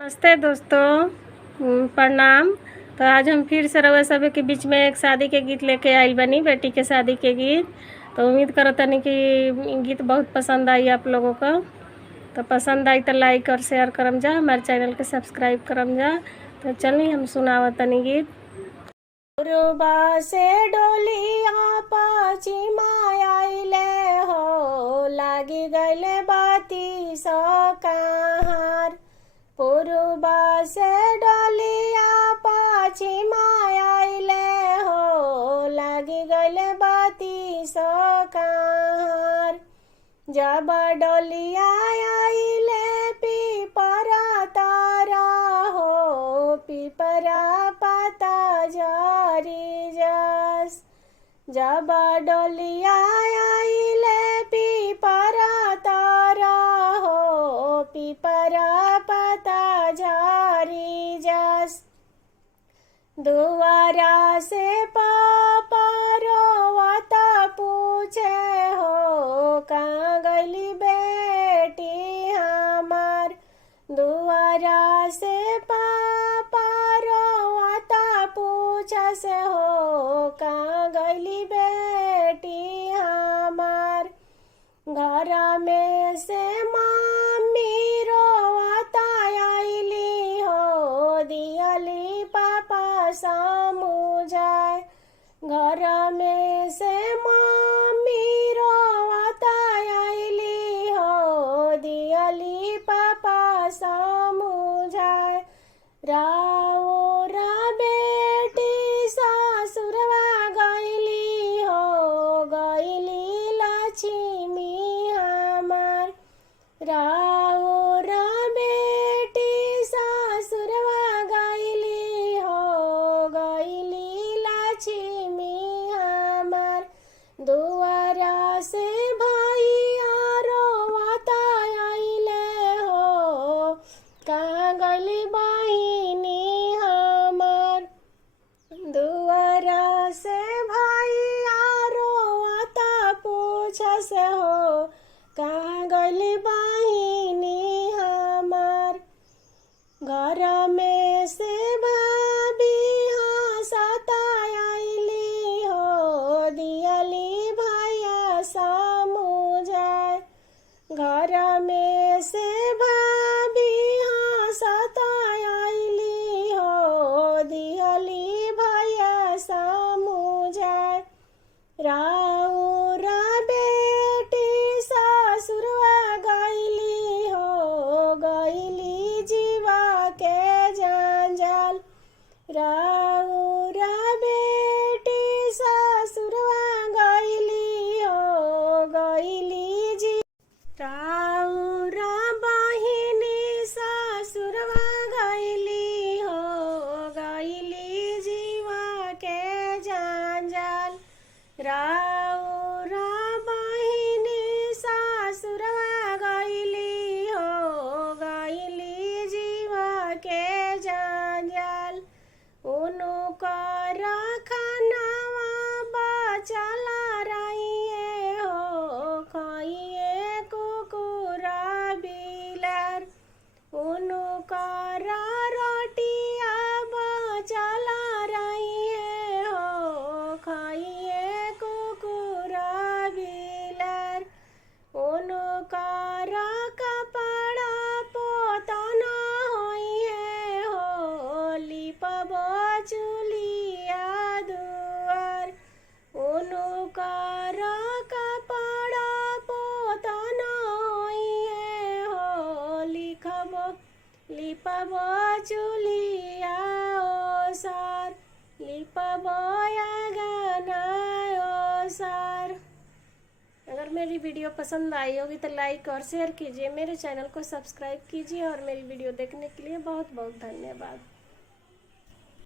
नमस्ते दोस्तों, प्रणाम। तो आज हम फिर से रउआ सभी के बीच में एक शादी के गीत लेके आइल बनी, बेटी के शादी के गीत। तो उम्मीद करो तनी कि गीत बहुत पसंद आई आप लोगों को। तो पसंद आई तो लाइक और शेयर करम जा, हमारे चैनल के सब्सक्राइब करम जा। तो चलिए हम सुनावत तनी गीत। से डोलिया पाची मायाइले हो, लागी गइले बाती सकार। पुरुबा से डोलिया पाची मायाइले हो, लागी गइले बाती सकार। जब डोलिया आइले पीपरा तारा हो, पीपरा पाता जरी जस। जब डोलिया आइले पीपरा तारा हो, पीपरा पाता जरी जस। दुआरा से पापा रोवाता पूछे हो, कहाँ गइली बेटी हमार। दुआरा से पापा रोवाता पूछस हो, कहाँ गइली बेटी हमार। घर में से मम्मी रोवाता आइली हो, दियली पापा समझाए। घर में से मम्मी रोवाता आइली हो, दियली पापा समझाए। राउरा बेटी ससुरवा गइली हो, गइली लक्ष्मी हमार। राउरा बेटी ससुरवा गइली हो, गइली लक्ष्मी हमार। दुआरा से भैया रोवाता आइले हो, कहाँ गइली बहिनी हमार। दुआरा से भैया रोवाता पूछस हो, कहाँ गइली बहिनी हमार। घर में से भाभी हंसता आइली हो, दियली भैया समझाए। घर में से भाभी हंसता आइली हो, दियली भैया समझाए। राउरा बेटी ससुरवा गइली हो, गइली जीवा के जंजाल। राउरा बेटी ससुरवा गइली हो, गइली जी। राउरा बहिनी ससुरवा गइली हो, गइली जीवा के जंजाल। राउरा बहिनी ससुरवा गइली हो, गइली जीवा के जंजाल। उनु कर खानावा बचल रहिए हो, खाइए कुकुरा बिलार। उनु कर रोटिया बचल रहिए हो, खाइए कुकुरा बिलार। उनु कर कपड़ा पोतन होइए हो, लिपबो चुलिया दुआर। उनु कर कपड़ा पोतन होइए हो, लिपबो चुलिया ओसार। लिपबो आंगना ओसार। अगर मेरी वीडियो पसंद आई होगी तो लाइक और शेयर कीजिए, मेरे चैनल को सब्सक्राइब कीजिए और मेरी वीडियो देखने के लिए बहुत बहुत धन्यवाद।